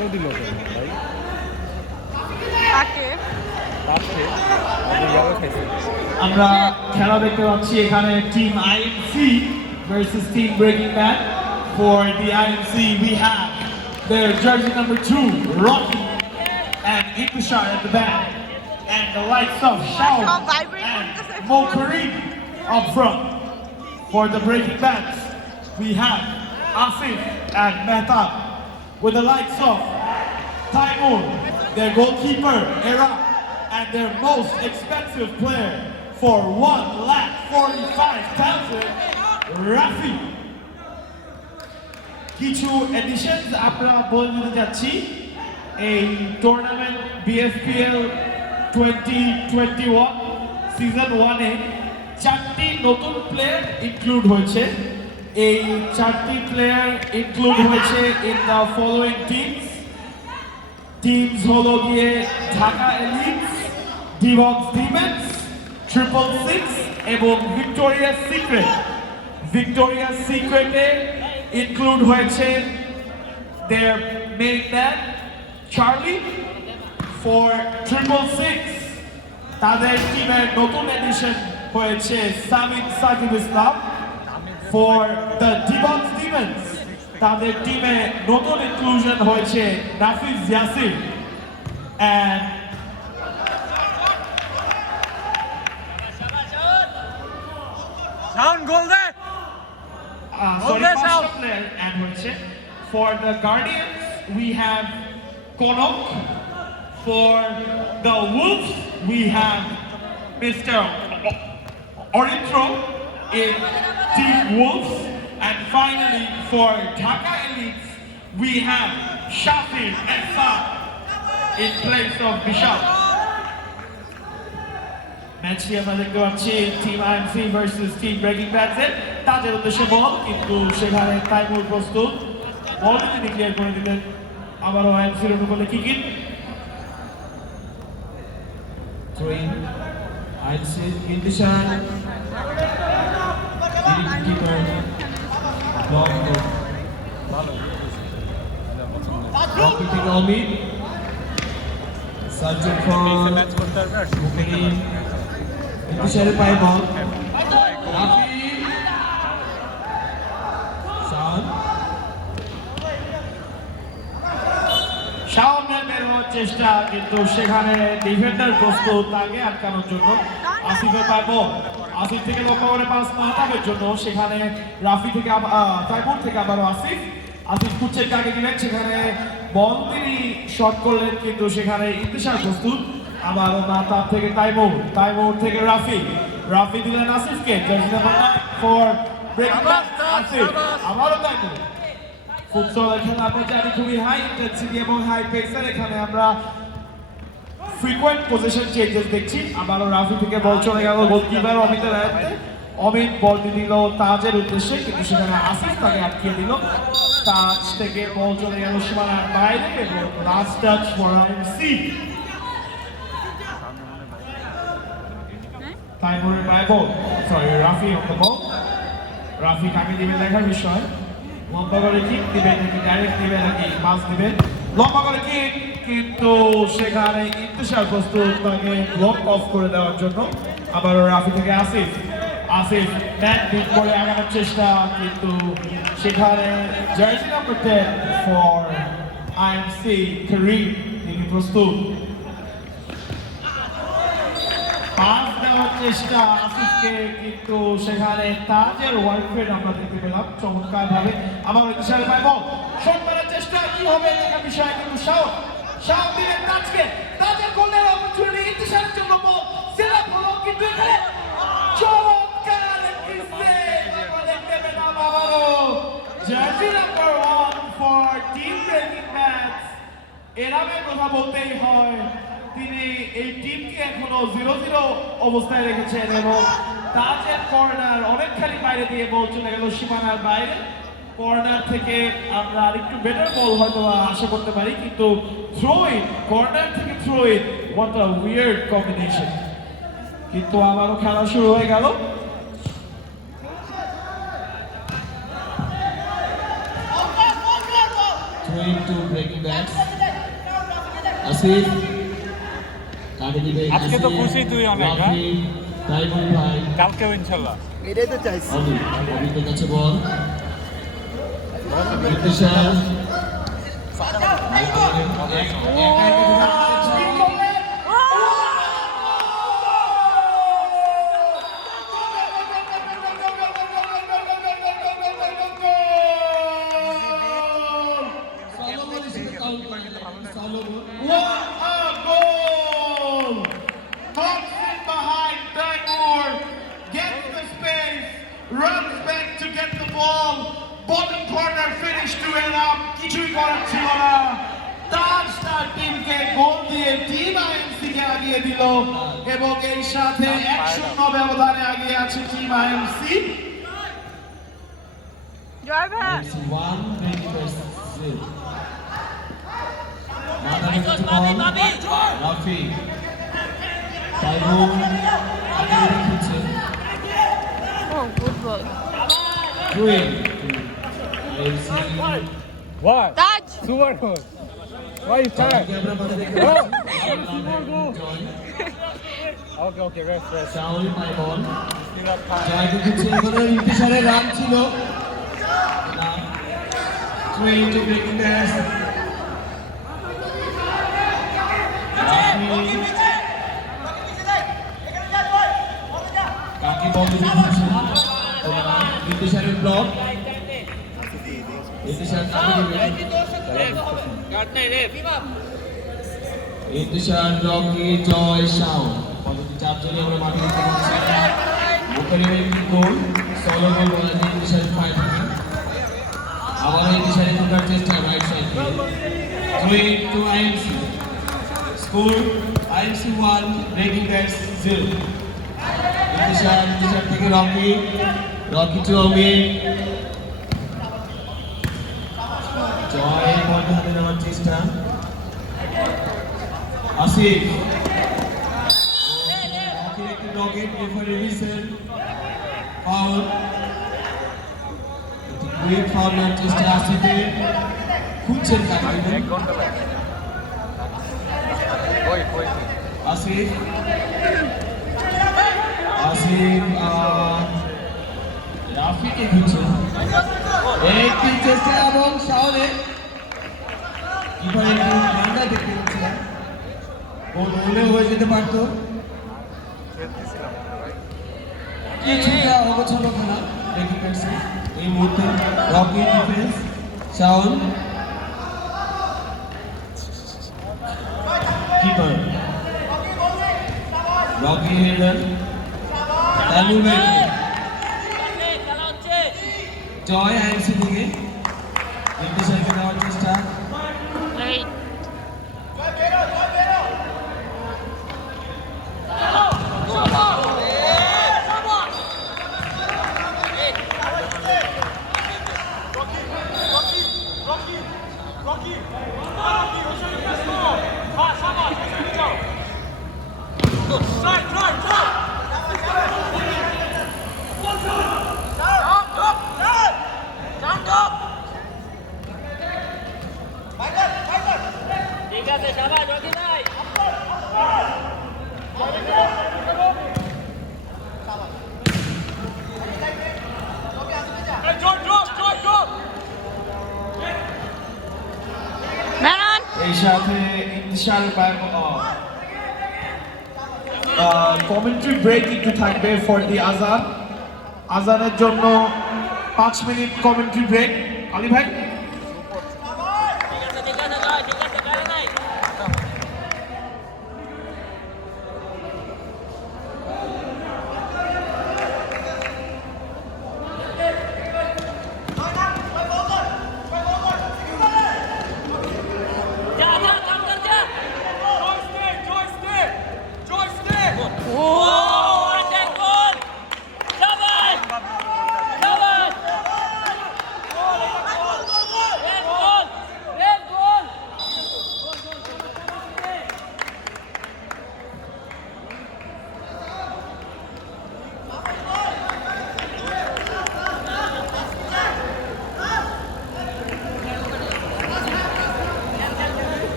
ভালো দিল কেন ভাই কাকে পাশে আমি ভালো খাইছি আমরা খেলা দেখতে পাচ্ছি এখানে team IMC versus team Breaking Bad. For the IMC we have their jersey number 2 Rocky and Intishar at the back and the likes of Shaul and Mo Kareem up front. For the Breaking Bad we have Asif and Mehtab with the likes of Taimur, their goalkeeper Era, and their most expensive player for 1,45,000, Rafi. কিছু editions আমরা বলে দিতে যাচ্ছি এই tournament বিএফপিএল 2021 season 1 এ 4টি নতুন player include হয়েছে এই 4টি প্লেয়ার ইনক্লুড হয়েছে ইন দ্য ফলোইং টিমস হলো গিয়ে ঢাকা এলিটস ডিবক্স ডিমেন্স 666 এবং ভিক্টোরিয়া সিক্রেটে ইনক্লুড হয়েছে their main man Charlie for 666 তাদের টিমের নতুন এডিশন হয়েছে সামিদ সাকিব ইসলাম for the Dibox Demons তাদের টিমে নতুন ইনক্লুশন হয়েছে নাফিজ ইয়াসির and সাউন্ড গোল দে player and হয়েছে for the Guardians we have Konok for the Wolves we have Mr. Orintro in Team Wolves and finally for Dhaka Elites we have Shafir Essa in place of Bishal. ম্যাচটি আমরা দেখতে পাচ্ছি team IMC versus team Breaking ব্যাডস এর তাদের উদ্দেশ্যে বল কিন্তু সেখানে তাইমুর প্রস্তুত বলটি তিনি ক্লিয়ার করে দিলেন আবারও আইএমসির অনুকূলে kicking throwing IMC Intishar keeper block ভালো রকি থেকে অমিত সার্জন ফর ম্যাচ করতে পারবে আর মুকিম ইন্টিশারের পায়ে বল রাফি শাওনের বের হওয়ার চেষ্টা কিন্তু সেখানে ডিফেন্ডার প্রস্তুত তাকে আটকানোর জন্য আসিফের পায়ে বল আসিফ থেকে লক্ষ্য করে পাস মাহতাবের জন্য সেখানে রাফি থেকে তাইমুর থেকে আবারও আসিফ খুঁজছেন কাকে দিলেন সেখানে বল তিনি শট করলেন কিন্তু সেখানে ইন্তিশার প্রস্তুত আবারও মাহতাব থেকে তাইমুর থেকে রাফি দিলেন আসিফকে jersey number 9 for Breaking Asif আবারও তাইমুর ফুটসলের খেলা আমরা জানি খুবই হাই ইন্টেন্সিটি এবং হাই পেসের এখানে আমরা ফ্রিকোয়েন্ট পজিশন চেঞ্জেস দেখছি আবারও রাফি থেকে বল চলে গেল গোলকিপার অমিতের আয়ত্তে অমিত বলটি দিল তাজের উদ্দেশ্যে কিন্তু সেখানে আসিফ তাকে আটকিয়ে দিল তাজ থেকে বল চলে গেল সীমানার বাইরে এবং লাস্ট টাচ ফর আইএমসি তাইমুরের পায়ে ball Rafi on the ball Rafi কাকে দিবে দেখার বিষয় লম্বা করে কিক দিবে নাকি ডাইরেক্ট দিবে নাকি পাস দিবে লম্বা করে কিক কিন্তু সেখানে ইন্তিশার প্রস্তুত তাকে ব্লক অফ করে দেওয়ার জন্য আবারও রাফি থেকে আসিফ ম্যাচ বিট করে আগানোর চেষ্টা কিন্তু সেখানে জার্সি নাম্বার 10 ফর আইএমসি করিম তিনি প্রস্তুত পাস দেওয়ার চেষ্টা আসিফকে কিন্তু সেখানে তাজের ওয়ার্কফেড আমরা দেখতে পেলাম চমৎকার ভাবে আবার ইন্তিশারের পায়ে বল শট করার চেষ্টা কি হবে দেখার বিষয় কিন্তু শাওন দিলেন তাজের গোলের অপরচুনিটি ইন্তিশারের জন্য বল সেরা ভালো কিন্তু এখানে চমৎকার দেখতে পেলাম আবারও jersey number 1 for team Breaking Bads এরামের কথা বলতেই হয় তিনি এই টিমকে এখনো 0-0 অবস্থায় রেখেছেন এবং তাজের কর্নার অনেকখানি বাইরে দিয়ে বল চলে গেল সীমানার বাইরে কর্নার থেকে আমরা আরেকটু বেটার বল হয়তো আশা করতে পারি কিন্তু কর্নার থেকে throw in what a weird combination কিন্তু আবারও খেলা শুরু হয়ে গেল throwing to breaking backs. Asif. কাটে দিবে আজকে তো খুশি তুই অনেক, হ্যাঁ? রাফি, তাইমুর ভাই, কালকেও ইনশাল্লাহ। এটাই তো চাইছি। অভিজ্ঞের কাছে বল। ইন্তিশার। What a goal! Knocks it behind Taimur, gets the space, runs back to get the ball. Bottom corner finish to end up. কিছুই করার ছিল না। তার স্টার টিমকে গোল দিয়ে টিম আইএমসি কে আগিয়ে দিল এবং এর সাথে 1-0 ব্যবধানে আগিয়ে আছে team IMC. Driver! One breaking backs 0. Rafi Taimur আগে রেখেছে Oh, good ball. throwing What? Touch! Super good. Why you tired? Camera বাদে দেখে Oh! জয় Okay, rest. শাওল পায় বল Still have time. জয় ঢুকেছে এখানে ইন্তিশারের রান ছিল throwing to breaking backs কাকে বল দিচ্ছে ইন্তিশারের ব্লক ইন্তিশার কাকে দিবে ইন্তিশার রকি জয় শাও পদ্ধতি চারজনে আমরা মাঠে দেখতে পাচ্ছি মুখের একটি গোল সলো গোল বলা যায় ইন্তিশার ফাইভ আবার ইন্তিশারে ঢোকার চেষ্টা রাইট সাইড থেকে 3 to IMC score IMC 1 Breaking Bads 0 Intishar থেকে রকি টু অমিত জয় বল হাতে নেওয়ার চেষ্টা আসিফ রকির একটি নকেট referee whistle foul quick foul নেওয়ার চেষ্টা আসিফের খুঁজছেন কাকে এক ঘন্টা লাগে। Wait. আসিফ রাফিকে খুঁজছেন একটি চেষ্টা এবং শাওলে কিভাবে একটু ঠান্ডা দেখতে পাচ্ছিলাম গোল হলেও হয়ে যেতে পারতো খেলতেছিলাম, right? কিছুটা অগোছালো খেলা দেখতে পাচ্ছি এই মুহূর্তে রকি ডিফেন্স শাওল কিপার রকি হেডার তাইমুর ভাই জয় আইএমসি থেকে ইন্তিশারকে দেওয়ার চেষ্টা Great. Man on! এই সাথে ইন্তিশার কমেন্ট্রি ব্রেক একটু থাকবে ফর দি আজানের জন্য 5 মিনিট কমেন্ট্রি ব্রেক আলী ভাই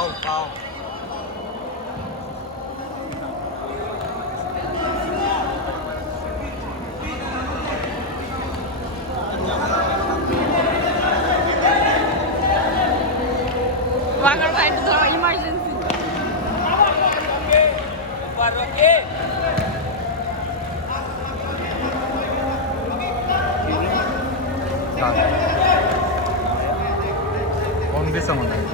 Foul, foul. Vagar vai to emergency. কম দিছে মনে হয়।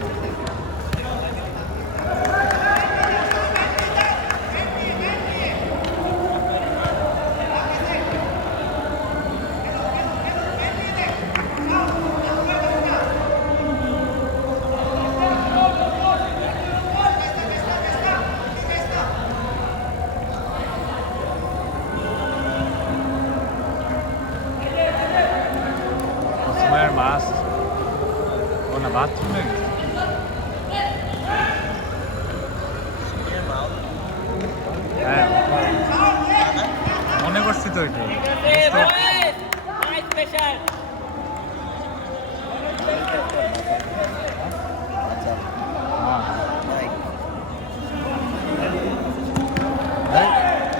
Osman mask. ও না বাথরুমে গেছে। হ্যাঁ মনে করছি তো এটা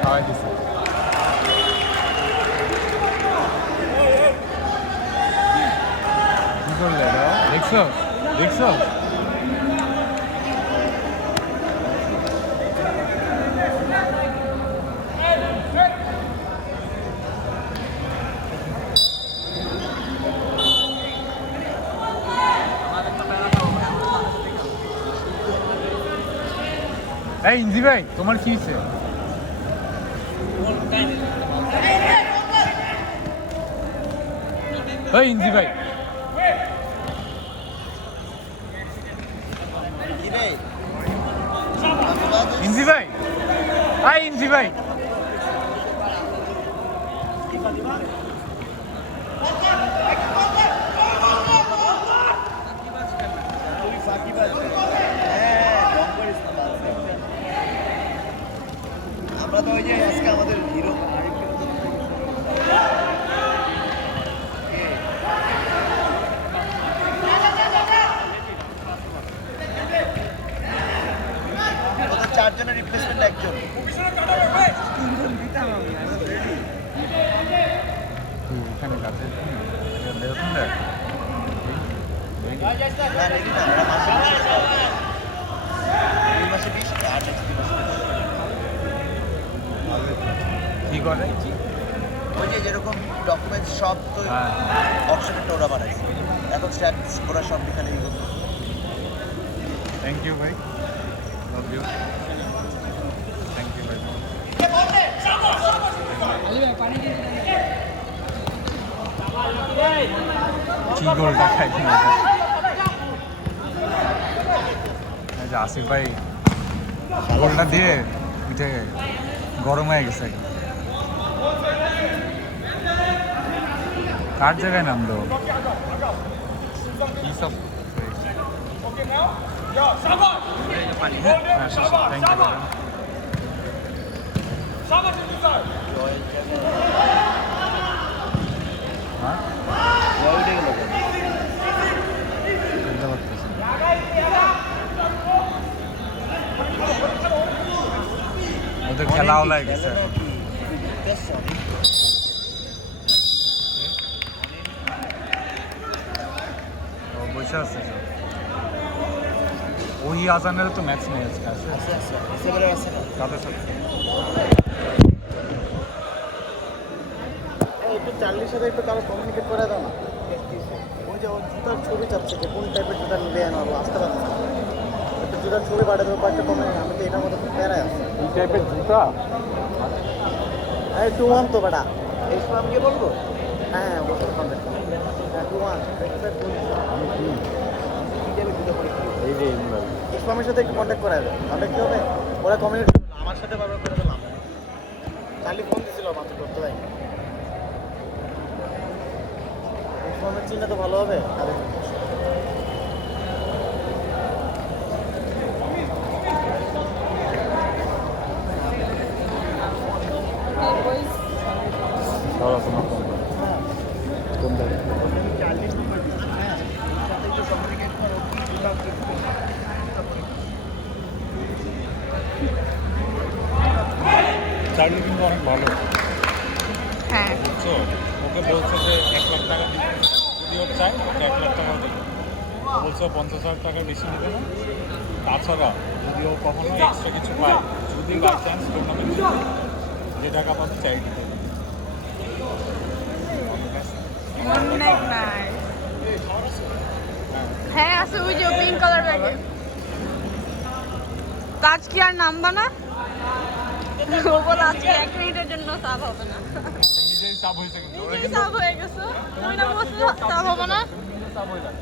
খাওয়াই দিছে কি করলে এটা দেখছো দেখছো এই ইঞ্জি ভাই তোমার কি হয়েছে এই ইঞ্জি ভাই ইঞ্জি ভাই আই ইঞ্জি ভাই আমরা তো ওই যে আজকে আমাদের হিরো ওদের চারজনের রিপ্লেসমেন্ট একজন এখানে কাছে দেখুন দেখ না রেডি না ওরা মাসে 20 আর নেক্সট কি করে ওই যে যেরকম ডকুমেন্টস সব তো হ্যাঁ অপশনটা ওরা বানাইছে এখন স্ট্যাটস ওরা সব এখানে ইয়ে করতে থ্যাংক ইউ ভাই লাভ ইউ থ্যাংক ইউ ভাই কি গোলটা খাইছি এই যে আসিফ ভাই গোলটা দিয়ে উঠে গরম হয়ে গেছে কার জায়গায় নামলো কি সব থ্যাংক ইউ হ্যাঁ উঠে গেল বুঝতে পারতেছি ওদের খেলাও লাগে গেছে ও বসে আছে সব। ওই আজানের তো ম্যাচ নেই আজকে আছে আচ্ছা আচ্ছা এসে আছে না তাদের সাথে একটু চার্লির সাথে একটু কারো কমিউনিকেট করে দাও না ওই যে ওর জুতার ছবি চাচ্ছে যে কোন টাইপের জুতা নিবে না আসতে পারছে না একটু জুতার ছবি পাঠিয়ে দেবো কয়েকটা কমে আমি তো এটার মধ্যে প্যারায় আছি এই টাইপের জুতা এই 2-1 তো বেটা এই সময় আমি কি বলবো হ্যাঁ অবশ্যই কন্ট্যাক্ট হ্যাঁ 2-1 আমি কি এই যে ইমরান ইসলামের সাথে একটু কন্ট্যাক্ট করা যাবে কন্ট্যাক্ট কি হবে ওরা কমিউনিকেট আমার সাথে বারবার করে দিলাম চার্লি ফোন দিছিল মাত্র করতে ভাই ইসলামের চিন্তা তো ভালো হবে আর দাদা তোমার কোন দাদা চার্লি সাথে একটু কমিউনিকেট করো লাইটলি কিন্তু অনেক ভালো হ্যাঁ বুঝছো ওকে বলছে যে 1 লাখ টাকা দিবে যদি ওর চাই ওকে 1 লাখ টাকা দেবে বলছে 50,000 টাকা বেশি নেবে না তাছাড়া যদি ও কখনো এক্সট্রা কিছু পায় যদি বাই চান্স টুর্নামেন্ট যে টাকা পাবে চাই দিতে অনেক নাইস হ্যাঁ আছে ওই যে পিঙ্ক কালার ব্যাগে কাজ কি আর নামবা না ও বলে আজকে 1 মিনিটের জন্য সাব হবে না নিজেই চাপ হয়েছে কিন্তু ওরা কি সাব হয়ে গেছে তুমি না বলছো সাব হবে না চাপ হয়ে যায়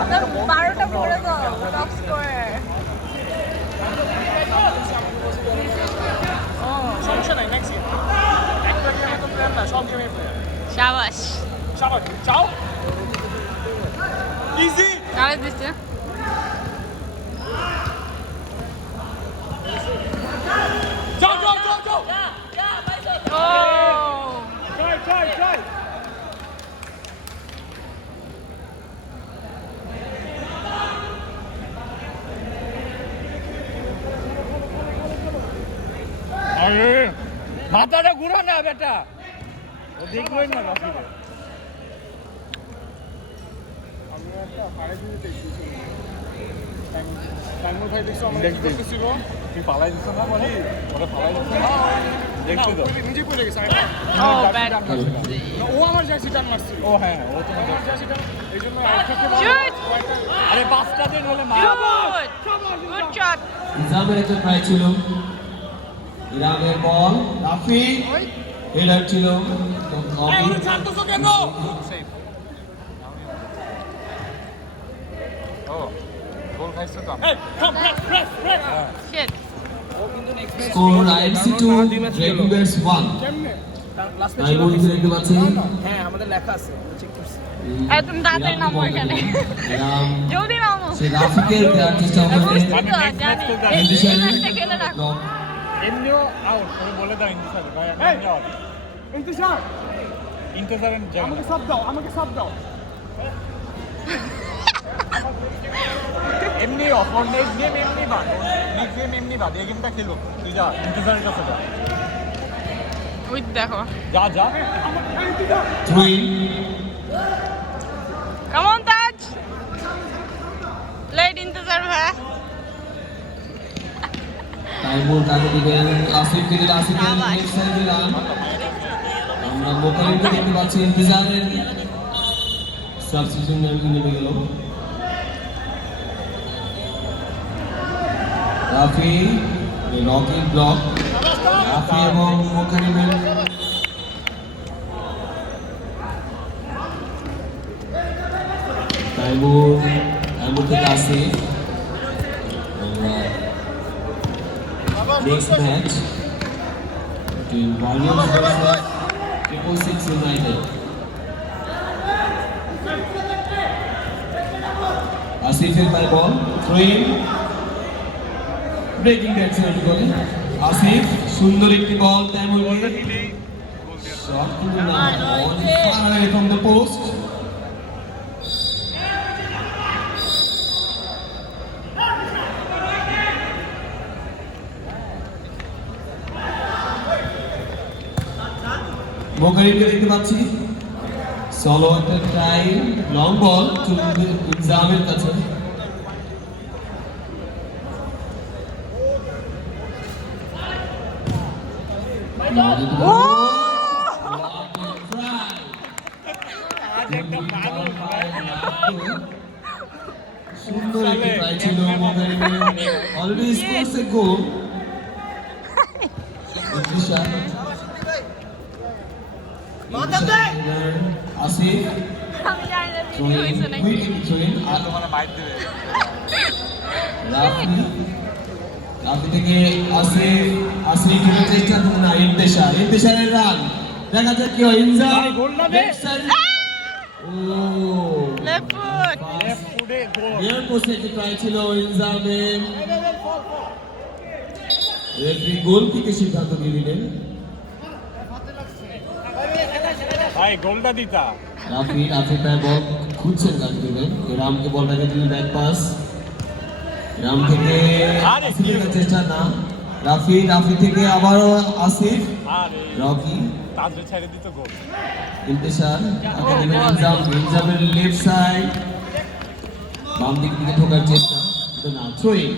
আপনার 12টা পড়ে দাও টপ স্কোয়ার সমস্যা নাই নেক্সট গেম একটা গেমে তো প্লেয়ার না সব গেমে প্লেয়ার শাবাশ শাবাশ চাও ইজি কারে দিছে যাও যাও যাও যাও ও ট্রাই আরে মাথাটা ঘুরো না বেটা ও দেখলোই না রাফিকে আমি একটা ফাড়ে দিয়ে দেখছি টাইমো ভাই দেখছো আমরা কি করতেছিল তুই পালাই দিচ্ছ না বলি ওরা পালাই দিচ্ছ না দেখছি তো নিজে পড়ে গেছে ও ব্যাড ও আমার জার্সি টান মারছিল ও হ্যাঁ ও তোমার আমার জার্সি টান এই জন্য একটাকে Shoot! আরে 5টা দিন হলে মা গুড শট ইনজামের একটা ট্রাই ছিল ইরানের বল রাফি হেডার ছিল তো নবী জানতেছো কেন সেফ ও গোল খাইছো তো এই কাম প্রেস শিট স্কোর আইএমসি 2 রেগুলার্স 1 কেমনে তাই বলি দেখতে পাচ্ছেন হ্যাঁ আমাদের লেখা আছে চেক করছি একদম তাড়াতাড়ি নামো এখানে ইরাম জলদি নামো সে রাফিকের দেওয়ার চেষ্টা করে বুঝছি তো জানি এই ম্যাচটা খেলে রাখো এমনিও আউট তুমি বলে দাও ইন্তেজার ভাই এমনি আউট ইন্তেজার ইন্তেজার আমাকে সব দাও এমনি অফার নেক্সট গেম এমনি বাদ নেক্সট গেম এমনি বাদ এই গেমটা খেলো তুই যা ইন্তেজারের কাছে যা ওই দেখো যা যা 3 Come on, Taj. Late इंतजार है তাইমুর কাকে দিবেন আসিফ কে দিলেন আসিফের নেক্সট সাইড দিলাম আমরা মোকারিমকে দেখতে পাচ্ছি ইন্তজারের সাবস্টিটিউশন নেমে গেল রাফি রকি ব্লক রাফি এবং মোকারিমের তাইমুর থেকে আসিফ আমরা next match between Warriors versus 666 United. Asifের by ball, throw-in, breaking that side করে আসিফ সুন্দর একটি বল তাইমুর বলটা দিলেই শট কিন্তু না ball is far away from the post. মোকারিমকে দেখতে পাচ্ছি সলো একটা ট্রাই লং বল চলবে ইনজামের কাছে সুন্দর একটি ট্রাই ছিল মোকারিমের অলরেডি স্কোরস এ গোল আসিফ আমি জানি না কি হয়েছে নাকি তোমার মাইট দেবে রাফি থেকে আসিফ খেলার চেষ্টা করছে না ইন্তেশারের রান দেখা যাক কি হয় ইনজার গোলটা দে। ও লেফট ফুট ফুডে গোল এর পোস্টে একটি ট্রাই ছিল ইনজামের রেফারি গোল থেকে সিদ্ধান্ত দিয়ে দিলেন ভাই গোলটা দিতা রাফি তার বল খুঁজছেন কাকে দেবেন রামকে বলটাকে দিলেন ব্যাক পাস রাম থেকে আরে আসিফের চেষ্টা না, রাফি থেকে আবারও আসিফ, আর রকি, তাজরে ছেড়ে দিত গোল। ইন্তেশার আগে নেবেন ইনজামের লেফট সাইড, বাম দিক থেকে ঢোকার চেষ্টা, কিন্তু না, থ্রোইং।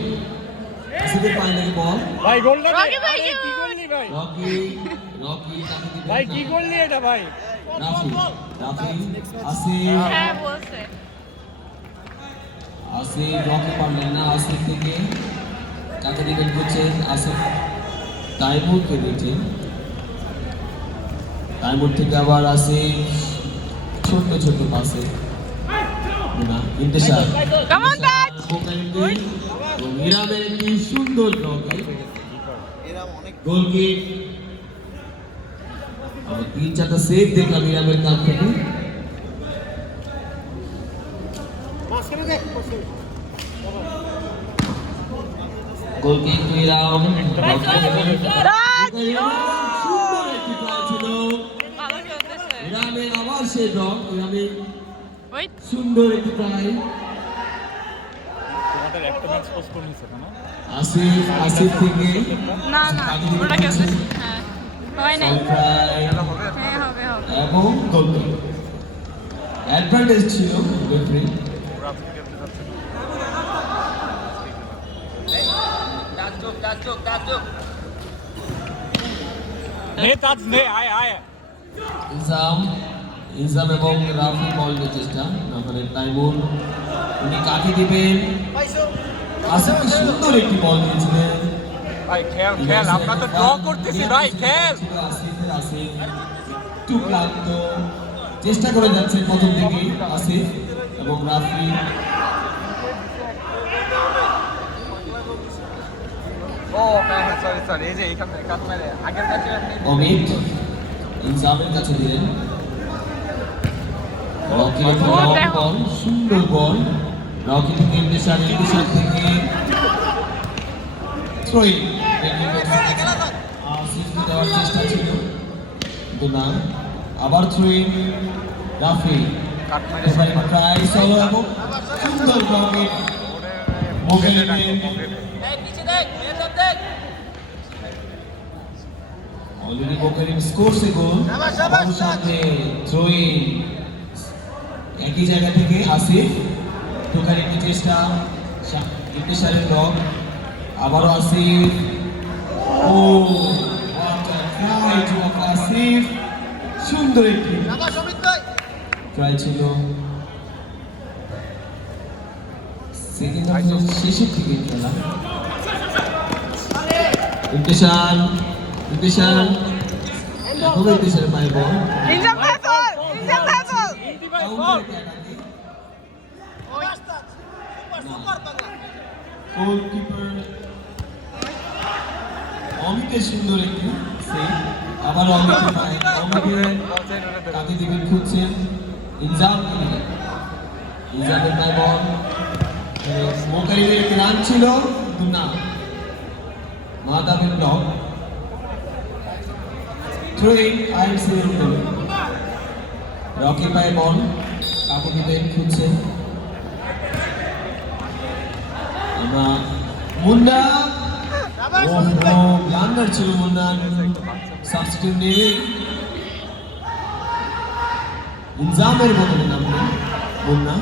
আসিফের পায়ে লেগে বল, ভাই গোলটা রকি ভাই, কি গোল নি ভাই? রকি তাকে দিবেন ভাই না। কি গোল নি এটা ভাই? রাফি, আসিফ, হ্যাঁ বলছে। আসিফ রকি পারলেন না, আসিফ থেকে কাকে দিবেন করছেন, আসিফ তাইমুরকে দিচ্ছেন, তাইমুর থেকে আবার আসিফ ছোট্ট ছোট্ট পাশে না, ইন্তেশার, Come on, Dad! মিরামের কি সুন্দর রকি, এরকম অনেক গোলকিক, আবার 3-4টা সেভ দেখলাম মিরামের কাছ থেকে। গোলকিক মিরাম, রাজ! সুন্দর একটি ট্রাই ছিল, ভালো চলতেছে। মিরামের আবার সেই ড্রপ, মিরামের Wait. সুন্দর একটি ট্রাই, তোমাদের একটা ম্যাচ পোস্টপোন হয়েছে না? আসিফ থেকে না না, ওটা খেলতেছে। হ্যাঁ। হয় নাই। ট্রাই হ্যাঁ হবে হবে। এবং গোলকিক। অ্যাডভান্টেজ ছিল রেফারি। ওরা আজকে খেলতে যাচ্ছে না। নে তাজ নে, আয় আয়। ইনজাম এবং রাফি বল নিয়ে চেষ্টা, ওখানে তাইমুর, উনি কাকে দিবেন, আসিফ কি সুন্দর একটি বল দিয়েছিলেন, ভাই খেল খেল, আমরা তো ড্র করতেছি ভাই, খেল। আসিফ একটু ক্লান্ত, চেষ্টা করে যাচ্ছেন প্রথম থেকেই আসিফ এবং রাফি। ও হ্যাঁ সরি এই যে এইখানে কাটমারে আগের ম্যাচে অমিত ইনজামের কাছে দিলেন, রকি রেখে লং বল, সুন্দর বল, রকি থেকে ইন্তেশার থেকে থ্রোইং, আসিফকে দেওয়ার চেষ্টা ছিল কিন্তু না, আবার থ্রোইং, রাফি কাটমারে ট্রাই সলো এবং সুন্দর রকি মোবাইলে অলরেডি বোকারিং স্কোরস এ গোল, সামনে থ্রোইং, একই জায়গা থেকে আসিফ ঢোকার একটি চেষ্টা, ইন্তেশারের ডগ, আবারও আসিফ, ও ট্রাই টু আসিফ, সুন্দর একটি ট্রাই ছিল, সেকেন্ড হাফের শেষের দিকে খেলা, ইন্তেশার এখনো ইন্তেশারের পায়ে বল, ইনজাম ফেসল! ইনজাম ফেসল! ইন্দি ভাই কাউন্টার ফল। অ্যাটাকে গোলকিপার অমিতের সুন্দর একটি সেভ, আবার অমিতের পায়ে, অমিতের কাকে দিবেন খুঁজছেন, ইনজামের পায়ে বল, মোকারিমের একটি রান ছিল কিন্তু না, মাহতাবের ব্লক, থ্রোইং আইএমসি এর উপরে, রকি পায়ে বল, কাকে দিবেন খুঁজছেন, আমরা মুন্না, ব্লান্ডার ছিল মুন্না, সাবস্টিটিউট নেবে, ইনজামের বদলে নামলেন Munna,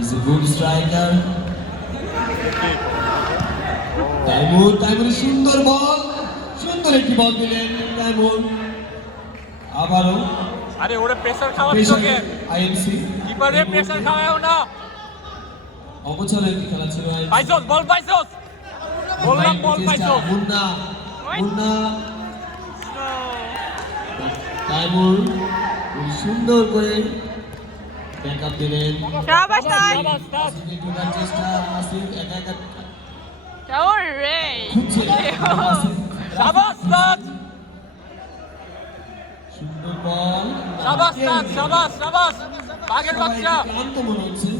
is a good striker, তাইমুরের সুন্দর বল, সুন্দর একটি বল দিলেন তাইমুর, আবারও আরে ওরে প্রেসার খাওয়াচ্ছ কে? আইএমসি কিপারে প্রেসার খাওয়াও না। অবচলের একটি খেলা ছিল, পাইছস বল পাইছস, বললাম বল পাইছস। মুন্না তাইমুর খুব সুন্দর করে ব্যাকআপ দিলেন, শাবাশ তাজ! শাবাশ তাজ। আসিফের ঢোকার চেষ্টা, আসিফ একা একা কেমন রে? খুঁজছে, আসিফ, শাবাশ তাজ, সুন্দর বল, শাবাশ তাজ, শাবাশ শাবাশ, বাঘের বাচ্চা। ক্লান্ত মনে হচ্ছে,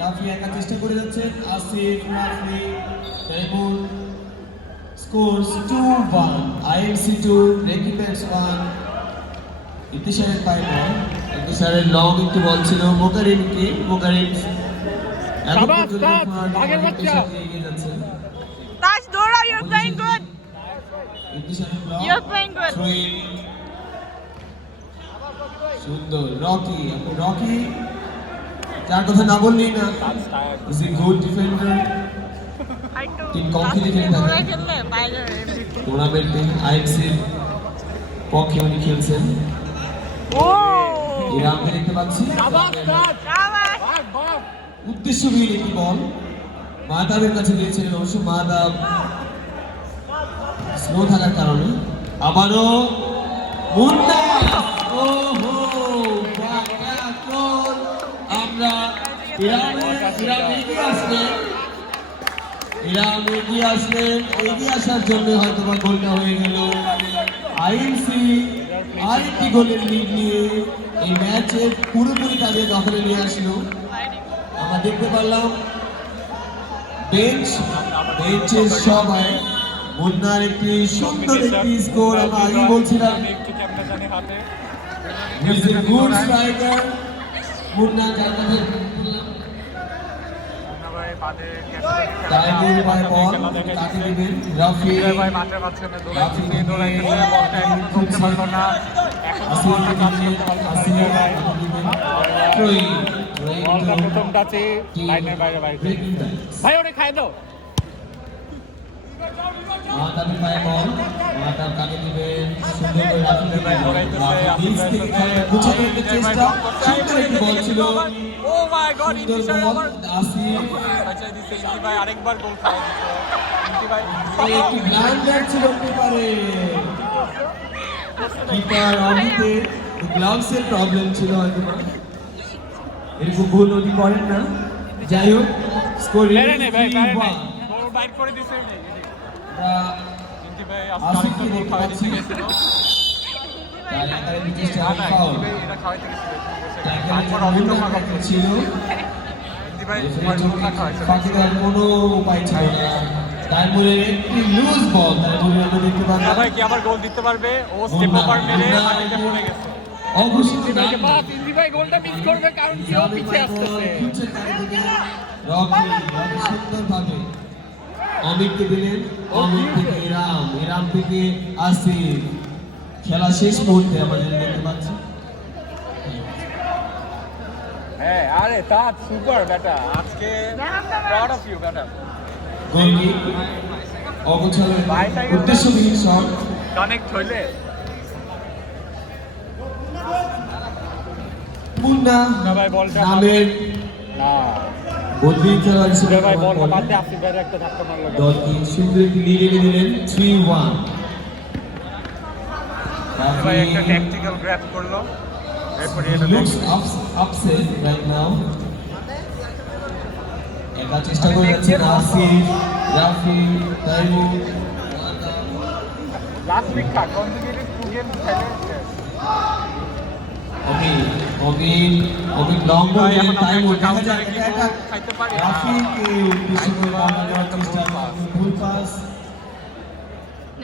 রাফি একা চেষ্টা করে যাচ্ছেন, আসিফ, রাফি, তাইমুর, স্কোরস 2-1, আইএমসি 2, রেকিপেন্স 1, ইন্তেশারের পায়ে বল, ইন্তেশারের লং একটু বল ছিল মোকারিম এখন শাবাশ, পর্যন্ত তাজ, ফাহাদ বাঘের আমাদের বাচ্চা। সাথে এগিয়ে যাচ্ছে। তাজ দৌড়াও, you're playing good. ইন্তিশারের block, You're playing good. throw in। সুন্দর রকি, রকি যার কথা না বললেই না, Taj tired. Is a good defender. একটু তিন কমপ্লিট খেলে দৌড়াই থাকেন খেললে বাইরে MVP টুর্নামেন্টে, আইএফসির পক্ষে উনি খেলছেন। ও ইরামকে দেখতে পাচ্ছি, শাবাশ, তাজ, শাবাশ। বাঘ, বাঘ। উদ্দেশ্যহীন একটি বল মাহতাবের কাছে দিয়েছিলেন, অবশ্য মাহতাব স্লো থাকার কারণে। আবারও মুন্না, ওহো বাহ, গোল! আমরা ইরাম এগিয়ে আসলেন, এগিয়ে আসার জন্য হয়তো বা গোলটা হয়ে গেল। আইএমসি আরেকটি গোলের লিড নিয়ে এই ম্যাচের পুরোপুরি তাদের দখলে নিয়ে আসলো। আমরা দেখতে পারলাম বেঞ্চের সবাই মুন্নার একটি সুন্দর একটি স্কোর। আমরা আগে বলছিলাম একটু কেমনে জানি হাতে। গুড স্ট্রাইকার মুন্না, যার কথা বললাম। মুন্না ভাই বাদে ক্যাপ্টেন। তাইমুর ভাই বল কাকে দিবেন? রাফি, ভাই মাঠের মাঝখানে দৌড়াইতেছে, বলটা এখন ধরতে পারলো না। এখন বলটা টাচ করতে পারলো না রিজয় ভাই। বলটা প্রথম টাচে লাইনের বাইরে বাইরে। ভাই ওরে খাই দাও। মাহতাবের পায়ে বল, মাহতাব কাকে দিবেন? সুন্দর করে রাফি দিবেন। রাফি নিচ থেকে খেলাটা গুছিয়ে নিতে চেষ্টা, সুন্দর একটি বল ছিল। ও মাই গড, সুন্দর ইন্টিশার বল, আবার আসিফ বাঁচাই দিছে। ইন্টি ভাই আরেকবার গোল খাওয়া দিত। ইন্টি ভাই একটি ব্লাইন্ডার ছিল হতে পারে। কিপার অমিতের গ্লাভসের প্রবলেম ছিল হয়তো, এরকম ভুল উনি করেন না। যাই হোক, স্কোর বেরে নেই ভাই, বেরে নেই। ও বাইর করে দিছে। ইন্টি ভাই আরেকটা গোল খাওয়া দিতে গেছিল। না না, ইন্টি ভাই এটা খাওয়াইতে গেছিল। তারপর অমিত মারা ছিল, ইন্টি ভাই গোলটা খাওয়াইছে। বাকিদের কোনো উপায় ছিল না। তাইমুরের একটি লুজ বল, তাইমুরের আমরা দেখতে না পাচ্ছি ভাই কি আবার গোল দিতে পারবে? ও স্টেপ ওভার মেরে মাটিতে পড়ে গেছে। অবশ্যই ভাইকে বাস, ইন্টি ভাই গোলটা মিস করবে কারণ কেউ পিছে আসতেছে। সুন্দরভাবে অমিতকে দিলেন, অমিত থেকে ইরাম থেকে আসিফ। খেলা শেষ মুহূর্তে আমাদের দেখতে পাচ্ছি। হ্যাঁ, আরে তাজ সুপার বেটা, আজকে প্রাউড অফ ইউ বেটা। গোলকি অগোছালো উদ্দেশ্যহীন শট। কানেক্ট হইলে মুন্না না ভাই, বলটা নামের না বদলি খেলোয়াড় হিসেবে ভাই, বলটা বাদ দিয়ে আসিফ ভাইয়ের একটা ধাক্কা মারলো। দলকে সুন্দর একটি লিড এনে দিলেন 3-1। ভাই একটা ট্যাকটিক্যাল গ্র্যাব করলো, এরপরে এটা looks upset right now. একা চেষ্টা করে যাচ্ছেন আসিফ, রাফি, তাইমুর। লাস্ট উইক কা কনজিকিউটিভ 2 গেম খেলে। অমিত লং বল ভাই এখন তাইমুর দেখা কাউন্টারে যায় কি এটা খাইতে পারি? রাফিকে উদ্দেশ্য করে বল দেওয়ার চেষ্টা, ভুল পাস।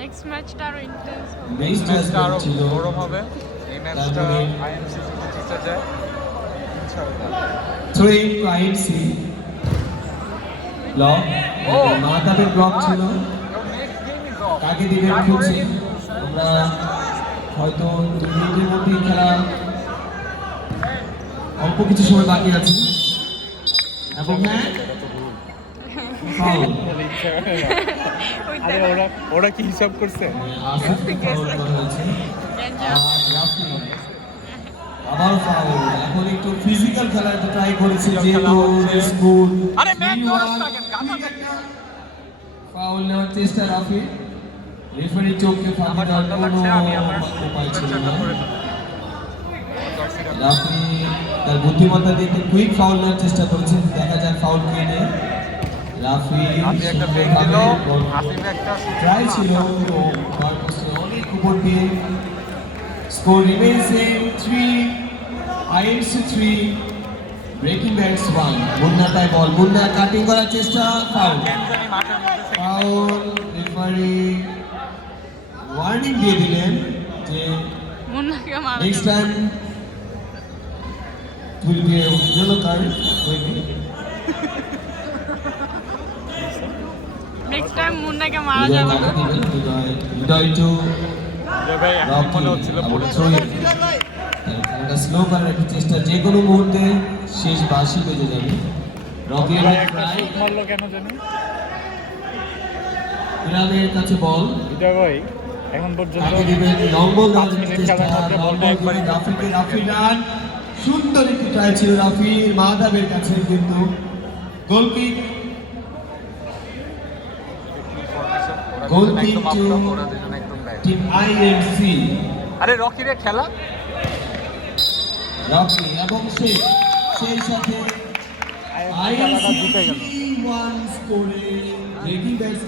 নেক্সট ম্যাচটা আরো ইন্টেন্স হবে। নেক্সট ম্যাচটা আরো ম্যাচ ছিল গরম হবে। এই ম্যাচটা তারপরে আইএমসি যদি জিতে যায় ইনশাআল্লাহ। 3 IMC ব্লক, মাহতাবের ব্লক ছিল। Next game is of. কাকে দিবেন খুঁজছি আমরা, হয়তো 2 মিনিটের মধ্যেই খেলা, অল্প কিছু সময় বাকি আছে। এবং হ্যাঁ ফাউল, আরে ওরা কি হিসাব করছে? আসিফকে ফাউল করা হয়েছে। রাফি আবার ফাউল। এখন একটু ফিজিক্যাল খেলার ট্রাই করেছে যেহেতু স্কুল। আরে ম্যাচ ধরাস না কেন? গাধা ফাউল নেওয়ার চেষ্টা রাফি, রেফারি চোখকে ফাঁকি আমার দেওয়ার ঠান্ডা কোনো লাগছে, আমি আমার উপায় ছিল চেকটা না। করে দেবো। দর্শকরা রাফি তার বুদ্ধিমত্তা দিয়ে কুইক ফাউল নেওয়ার চেষ্টা করেছেন, দেখা যাক ফাউল কে নেয়। রাফি আপনি একটা ব্রেক দিল, আসিফ একটা ট্রাই ছিল তো অনেক উপর দিয়ে। Score remains in 3 IMC 3 breaking bats 1। Munna তাই বল, মুন্না কাটিং করার চেষ্টা, ফাউল। কেন জানি মাঠের মধ্যে থেকে ফাউল, রেফারি ওয়ার্নিং দিয়ে দিলেন যে মুন্নাকে মারা next time will be a yellow card maybe. Next time মুন্নাকে মারা হৃদয় যাবে কাকে না দিবেন? হৃদয় টু যে ভাই এখন রকি মনে হচ্ছিল আবার পড়ে থ্রো ইন। খেলাটা স্লো করার একটা চেষ্টা, যে কোনো মুহূর্তে শেষ বাঁশি বেজে যাবে। রকি ভাই এবং একটা রায় শুট মারলো কেন জানি। ইরানের কাছে বল হৃদয় ভাই এখন পর্যন্ত কাকে দিবেন? লং বল দেওয়ার 5 মিনিট চেষ্টা, খেলার মধ্যে লং বলটা বল একবারই দিবেন রাফিকে, রাফি রান। সুন্দর একটি ট্রাই ছিল রাফির, মাহতাবের কাছে কিন্তু goal kick. Goal kick to team IMC. আরে রকি রে খেলা রকি এবং সেই সাথে খেলাটা জিতে গেল। আইএমসি 1 স্কোরে রেডি ব্যাটস